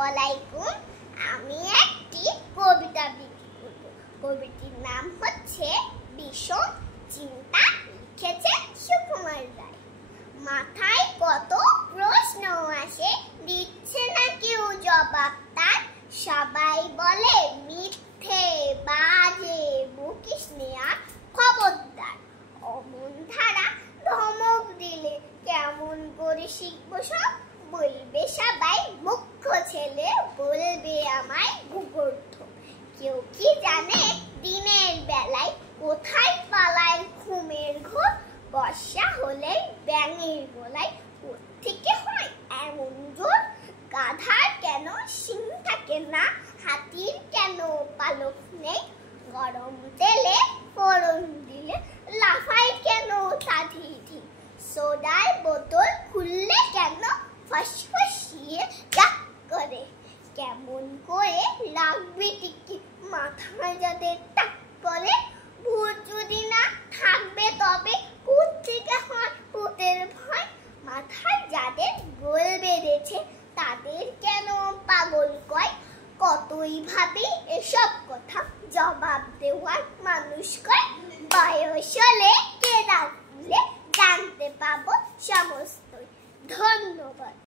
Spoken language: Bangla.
আসসালামুয়ালাইকুম। আমি একটি কবিতা আবৃত্তি করব। কবিতার নাম হচ্ছে বিষম চিন্তা। লিখেছে সুকুমার রায়। মাথায় কত প্রশ্ন আসে, দিচ্ছে না কেউ জবাব তার। সবাই বলে মিথ্যে, বাজে, বকিস নেয়া খবরদার। অমন ধারা ধমক দিলে কেমন করে শিখবো সব। বলবে সবাই মুখ্য ছেলে, বলবে আমায় ভূগর্ভ। কেউ কি জানে দিনের বেলায় কোথায় পালায় ঘুমের ঘোর। বর্ষা হলে ব্যাঙের গলায় থেকে হয় এমন জোর। গাধার কেন শিং থাকে না, হাতির কেন পালক নেই। গরম তেলে ফোড়ন দিলে লাফায় কেন তাঁতিটি। সোডার বোতল খুললে কেন ফসফসিয়ে ডাক করে। কেমন করে লাগবে টিকি মাথায় যাদের টাক করে। ভূত যদি না থাকবে তবে কোত্থেকে হয় ভূতের ভয়। মাথায় যাদের গোল বেঁধেছে তাদের কেন পাগল কয়। কতই ভাবে এসব কথা, জবাব দেওয়ার মানুষ কয় বয়স